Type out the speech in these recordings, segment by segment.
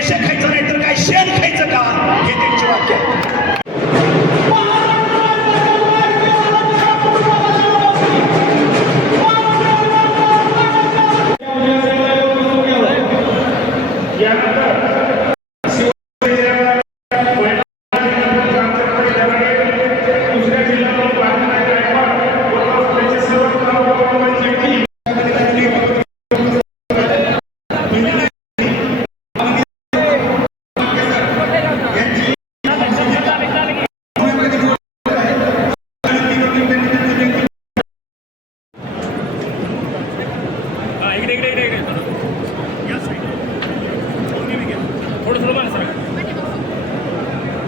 এসে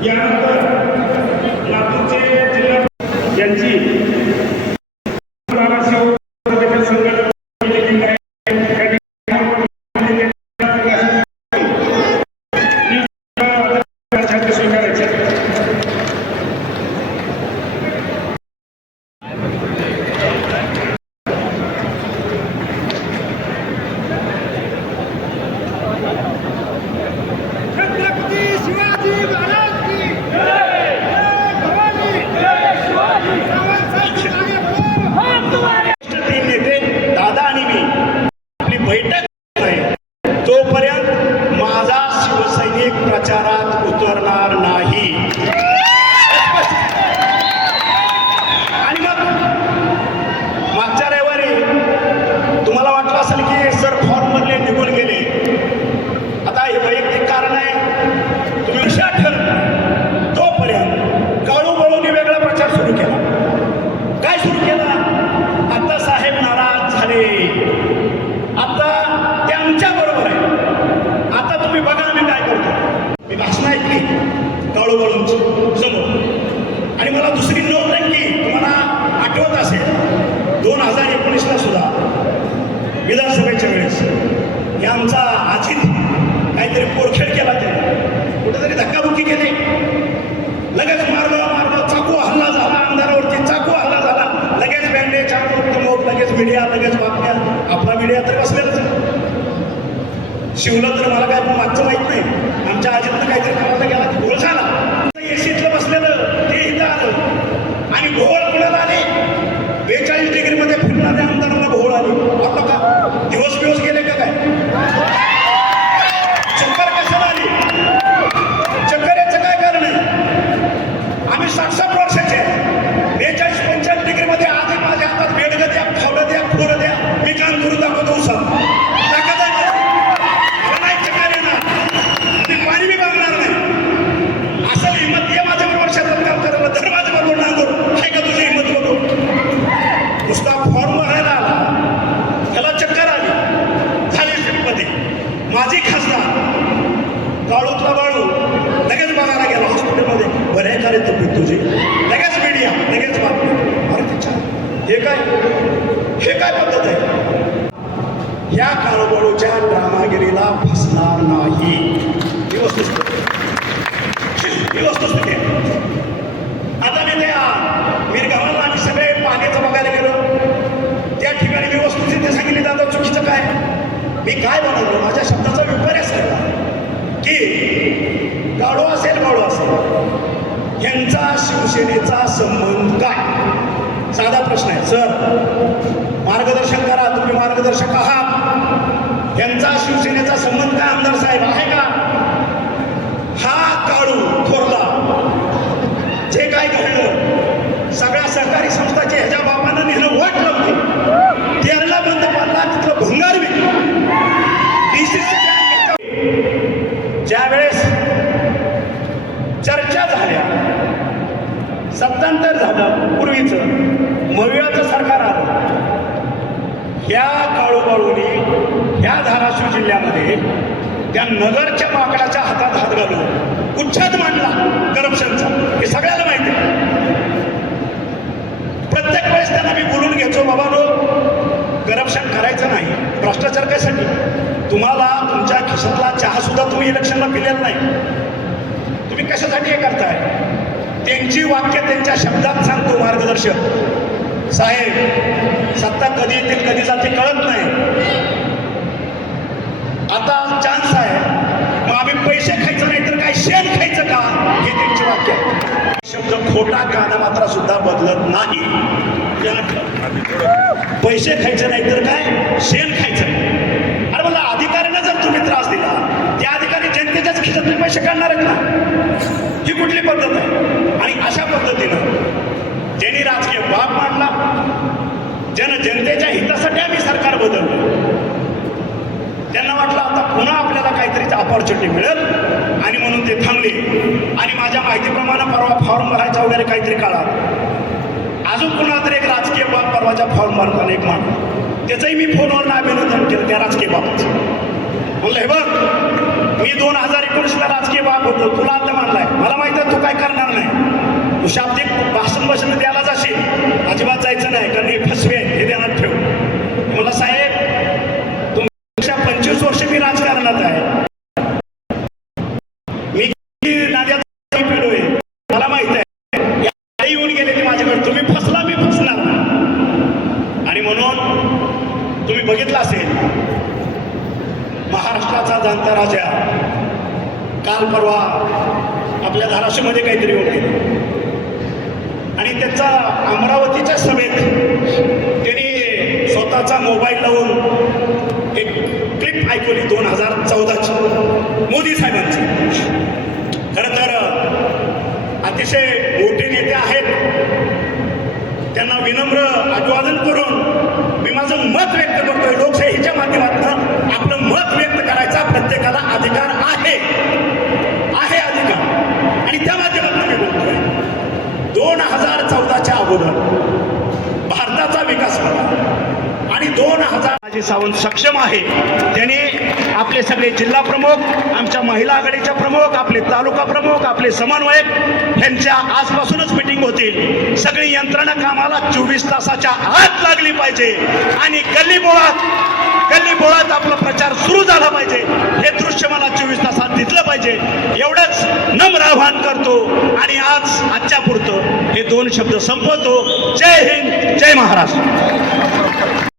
Dạ, yeah. विधानसभेच्या वेळेस. हे आमचा अजित काहीतरी पोरखेड केला त्याने. कुठेतरी धक्काबुक्की केली. लगेच मारलं मारलं चाकू हल्ला झाला. आमदारावरती चाकू हल्ला झाला. लगेच बँडेज चाकू लगेच मीडिया लगेच बातम्या. आपला मीडिया तर बसलेलाच शिवलं तर मला काय मागचं माहीत नाही. आमच्या आजीतनं काहीतरी करायला हे काय? हे काय पद्धत आहे? ह्या काळूबाळूच्या ड्रामागिरीला फसणार नाही. ही वस्तुस्थिती. ही वस्तुस्थिती. आता मी त्या मिरगावाला आम्ही सगळे पाण्याचं बघायला गेलो त्या ठिकाणी मी वस्तुस्थिती सांगितली दादा चुकीचं काय मी काय बनवलो माझ्या शब्दाचा विपर्यास केला की गाडो असेल गाडो असेल यांचा शिवसेनेचा संबंध काय साधा प्रश्न आहे सर मार्गदर्शन करा तुम्ही मार्गदर्शक आहात. यांचा शिवसेनेचा संबंध काय आमदार साहेब आहे? काळूबाळूनी ह्या धाराशिव जिल्ह्यामध्ये त्या नगरच्या माकडाच्या हातात हात घालून उच्छाद मांडला करप्शनचा. हे सगळ्याला माहिती आहे. प्रत्येक वेळेस त्यांना मी बोलून घ्यायचो बाबा नो करप्शन करायचं नाही. भ्रष्टाचार कशासाठी? तुम्हाला तुमच्या खिशातला चहा सुद्धा तुम्ही इलेक्शनला पिलेला नाही. तुम्ही कशासाठी हे करताय? त्यांची वाक्य त्यांच्या शब्दात सांगतो मार्गदर्शक. साहेब सत्ता कधी येतील कधी जाते कळत नाही. आता चान्स आहे मग आम्ही पैसे खायचं नाही तर काय शेण खायचं का? हे त्यांचे वाक्य. शब्द खोटा काना मात्रा सुद्धा बदलत नाही. पैसे खायचे नाही तर काय? शेण खायचं नाही. अरे मला अधिकाऱ्यांना जर तुम्ही त्रास दिला त्या अधिकारी जनतेच्याच खिशातले पैसे काढणार आहेत ना? ही कुठली पद्धत आहे? आणि अशा पद्धतीनं ज्यांनी राजकीय बाप मांडला ज्यानं जनतेच्या हितासाठी आम्ही सरकार बदललं. त्यांना वाटलं आता पुन्हा आपल्याला काहीतरी ऑपॉर्च्युनिटी मिळेल. आणि म्हणून ते थांबले. आणि माझ्या माहितीप्रमाणे परवा फॉर्म भरायचा वगैरे काहीतरी काळात. अजून पुन्हा तर एक राजकीय बाब परवाच्या फॉर्म भरताना एक मान त्याचंही मी फोनवर अभिनंदन केलं त्या राजकीय बाबाचं. म्हणलं हे बघ मी दोन हजार एकोणीसला राजकीय बाप होतो. तुला आता मानलाय. मला माहीत आहे तू काय करणार नाही. तू शाब्दिक भाषण भाषण द्यायला जाशील अजिबात जायचं नाही कारण हे फसवे आहेत, हे ध्यानात ठेव मला साहेब तुमच्या पंचवीस वर्ष मी राजकारणात आहे मी किती नाद्यात पिलोय मला माहीत आहे या येऊन गेले ते माझ्याकडे तुम्ही फसला मी फसणार नाही. आणि म्हणून तुम्ही बघितलं असेल महाराष्ट्राचा राजा काल परवा आपल्या धाराशिवमध्ये काहीतरी होऊन आणि त्याचा अमरावतीच्या सभेत त्यांनी स्वतःचा मोबाईल लावून एक क्लिप ऐकवली दोन हजार चौदाची मोदी साहेबांची. खरं तर अतिशय मोठे नेते आहेत त्यांना विनम्र अभिवादन करून मी माझं मत व्यक्त करतोय लोकशाहीच्या माध्यमातून आपलं मत व्यक्त करायचा प्रत्येकाला अधिकार आहे आहे अधिकार आणि त्या माध्यमातून मी बोलतोय दोन हजार चौदाच्या अगोदर भारताचा विकास झाला. आणि दोन हजार माझे सावंत सक्षम आहे त्याने आपले सगळे जिल्हा प्रमुख आमच्या महिला आघाडीच्या प्रमुख आपले तालुका प्रमुख आपले समन्वयक यांच्या आजपासूनच मिटिंग होतील. सगळी यंत्रणा कामाला चोवीस तासाच्या आत लागली पाहिजे. आणि गल्ली बोळात गल्ली बोळात आपला प्रचार सुरू झाला पाहिजे. हे दृश्य मला चोवीस तासात दिसलं पाहिजे. एवढंच नम्र आव्हान करतो. आणि आज आजच्या पुरतं हे दोन शब्द संपवतो. जय हिंद जय महाराष्ट्र.